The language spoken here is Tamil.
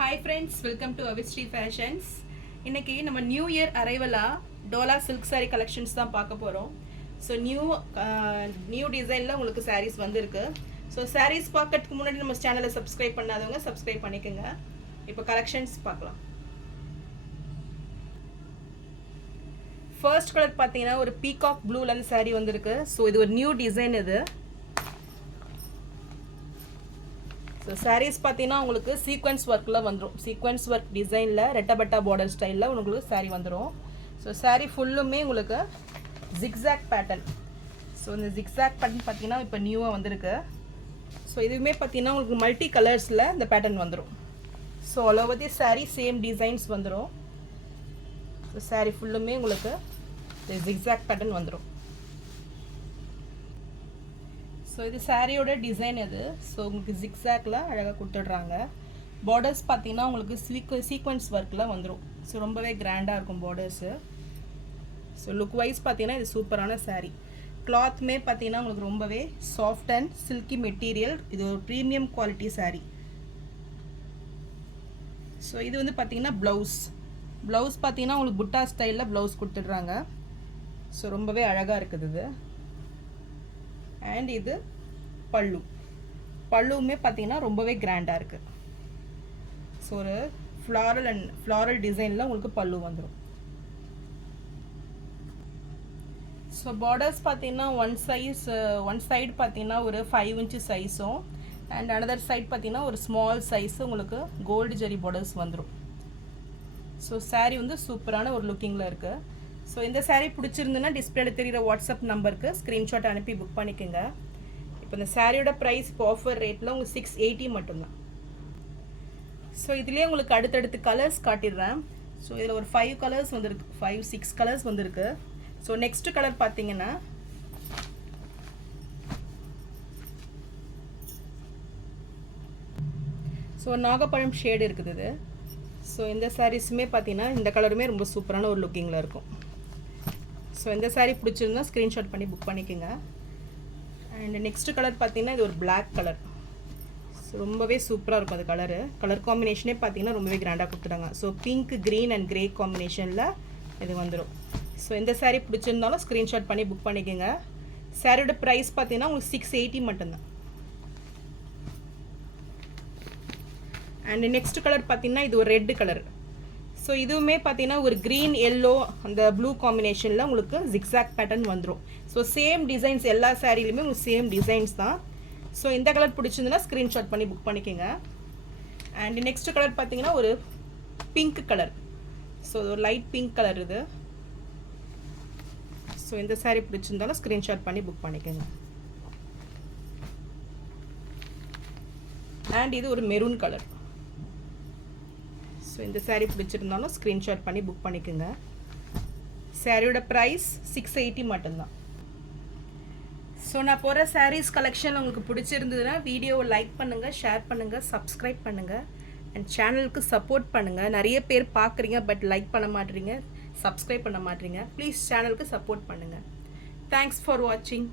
Hi friends, welcome to Avishree fashions. இன்றைக்கி நம்ம நியூ இயர் அரைவலாக டோலா சில்க் சாரீ கலெக்ஷன்ஸ் தான் பார்க்க போகிறோம். ஸோ நியூ டிசைனில் உங்களுக்கு சாரீஸ் வந்திருக்கு. ஸோ சாரீஸ் பார்க்கறதுக்கு முன்னாடி நம்ம சேனலை சப்ஸ்கிரைப் பண்ணாதவங்க சப்ஸ்கிரைப் பண்ணிக்கோங்க. இப்போ கலெக்ஷன்ஸ் பார்க்கலாம். ஃபர்ஸ்ட் கலர் பார்த்தீங்கன்னா ஒரு பீகாக் ப்ளூல அந்த சாரீ வந்திருக்கு. ஸோ இது ஒரு நியூ டிசைன். இது ஸோ சாரீஸ் பார்த்தீங்கன்னா உங்களுக்கு சீக்வன்ஸ் ஒர்க்கில் வந்துடும். சீக்வன்ஸ் ஒர்க் டிசைனில் ரெட்டபட்டா பார்டர் ஸ்டைலில் உங்களுக்கு சாரீ வந்துடும். ஸோ சாரீ ஃபுல்லுமே உங்களுக்கு ஜிக்ஸாக் பேட்டர்ன். ஸோ இந்த ஜிக்ஸாக் பேட்டர்ன் பார்த்தீங்கன்னா இப்போ நியூவாக வந்திருக்கு. ஸோ இதுவுமே பார்த்தீங்கன்னா உங்களுக்கு மல்டி கலர்ஸில் இந்த பேட்டர்ன் வந்துடும். So all over the sari same designs வந்துடும். ஸோ சாரீ ஃபுல்லுமே உங்களுக்கு ஜிக்ஸாக் பேட்டர்ன் வந்துடும். ஸோ இது சாரியோட டிசைன் இது. ஸோ உங்களுக்கு ஜிக்ஸாக்ல அழகாக கொடுத்துட்றாங்க. பார்டர்ஸ் பார்த்தீங்கன்னா உங்களுக்கு சீக்வன்ஸ் ஒர்க்கில் வந்துடும். ஸோ ரொம்பவே கிராண்டாக இருக்கும் பார்டர்ஸு. ஸோ லுக் வைஸ் பார்த்தீங்கன்னா இது சூப்பரான சாரீ. கிளாத்துமே பார்த்தீங்கன்னா உங்களுக்கு ரொம்பவே சாஃப்ட் அண்ட் சில்கி மெட்டீரியல். இது ஒரு ப்ரீமியம் குவாலிட்டி சாரீ. ஸோ இது வந்து பார்த்தீங்கன்னா ப்ளவுஸ் பார்த்தீங்கன்னா உங்களுக்கு புட்டா ஸ்டைலில் ப்ளவுஸ் கொடுத்துட்றாங்க. ஸோ ரொம்பவே அழகாக இருக்குது இது. அண்ட் இது பல்லுவுமே பார்த்தீங்கன்னா ரொம்பவே கிராண்டாக இருக்குது. ஸோ ஒரு ஃப்ளாரல் டிசைனில் உங்களுக்கு பல்லு வந்துடும். ஸோ பார்டர்ஸ் பார்த்தீங்கன்னா ஒன் சைடு பார்த்தீங்கன்னா ஒரு 5 inch சைஸும் அண்ட் அனதர் சைட் பார்த்தீங்கன்னா ஒரு ஸ்மால் சைஸு உங்களுக்கு கோல்டு ஜெரி பார்டர்ஸ் வந்துடும். ஸோ சாரீ வந்து சூப்பரான ஒரு லுக்கிங்கில் இருக்குது. ஸோ இந்த சாரீ பிடிச்சிருந்துன்னா டிஸ்பிளேல தெரிகிற வாட்ஸ்அப் நம்பருக்கு ஸ்க்ரீன்ஷாட் அனுப்பி புக் பண்ணிக்கோங்க. இப்போ இந்த சாரியோட ப்ரைஸ் இப்போ ஆஃபர் ரேட்டில் உங்களுக்கு 680 மட்டும்தான். ஸோ இதுலேயே உங்களுக்கு அடுத்தடுத்து கலர்ஸ் காட்டிடுறேன். ஸோ இதில் ஒரு 5 கலர்ஸ் வந்துருக்கு, 5-6 கலர்ஸ் வந்துருக்கு. ஸோ நெக்ஸ்ட் கலர் பார்த்தீங்கன்னா ஸோ நாகப்பழம் ஷேடு இருக்குது இது. ஸோ இந்த சாரீஸுமே பார்த்தீங்கன்னா இந்த கலருமே ரொம்ப சூப்பரான ஒரு லுக்கிங்கில் இருக்கும். ஸோ இந்த சாரீ பிடிச்சிருந்தா ஸ்க்ரீன்ஷாட் பண்ணி புக் பண்ணிக்கோங்க. அண்ட் நெக்ஸ்ட் கலர் பார்த்தீங்கன்னா இது ஒரு பிளாக் கலர். ஸோ ரொம்பவே சூப்பராக இருக்கும் அது கலர் காம்பினேஷனே பார்த்தீங்கன்னா ரொம்பவே கிராண்டாக கொடுத்துட்டாங்க. So pink, green and grey காம்பினேஷனில் இது வந்துடும். ஸோ இந்த சாரீ பிடிச்சிருந்தாலும் ஸ்க்ரீன்ஷாட் பண்ணி புக் பண்ணிக்கோங்க. சாரியோட ப்ரைஸ் பார்த்தீங்கன்னா உங்களுக்கு 680 மட்டும்தான். அண்ட் நெக்ஸ்ட் கலர் பார்த்தீங்கன்னா இது ஒரு ரெட் கலர். ஸோ இதுவுமே பார்த்தீங்கன்னா ஒரு க்ரீன், எல்லோ அந்த ப்ளூ காம்பினேஷனில் உங்களுக்கு ஜிக்ஸாக் பேட்டர்ன் வந்துடும். ஸோ சேம் டிசைன்ஸ் எல்லா சாரீலையுமே உங்களுக்கு சேம் டிசைன்ஸ் தான். ஸோ இந்த கலர் பிடிச்சிருந்துன்னா ஸ்க்ரீன்ஷாட் பண்ணி புக் பண்ணிக்கோங்க. அண்ட் நெக்ஸ்ட் கலர் பார்த்தீங்கன்னா ஒரு பிங்க் கலர். ஸோ ஒரு லைட் பிங்க் கலர் இது. ஸோ இந்த சாரீ பிடிச்சிருந்தாலும் ஸ்க்ரீன்ஷாட் பண்ணி புக் பண்ணிக்கோங்க. அண்ட் இது ஒரு மெரூன் கலர். ஸோ இந்த சாரீ பிடிச்சிருந்தாலும் ஸ்க்ரீன்ஷாட் பண்ணி புக் பண்ணிக்கோங்க. சாரியோட ப்ரைஸ் 680 மட்டும்தான். ஸோ நான் போகிற சாரீஸ் கலெக்ஷன் உங்களுக்கு பிடிச்சிருந்ததுன்னா வீடியோவை லைக் பண்ணுங்கள், ஷேர் பண்ணுங்கள், சப்ஸ்கிரைப் பண்ணுங்கள் அண்ட் சேனலுக்கு சப்போர்ட் பண்ணுங்கள். நிறைய பேர் பார்க்குறீங்க பட் லைக் பண்ண மாட்டீங்க, சப்ஸ்கிரைப் பண்ண மாட்டீங்க. ப்ளீஸ் சேனலுக்கு சப்போர்ட் பண்ணுங்கள். தேங்க்ஸ் ஃபார் வாட்சிங்.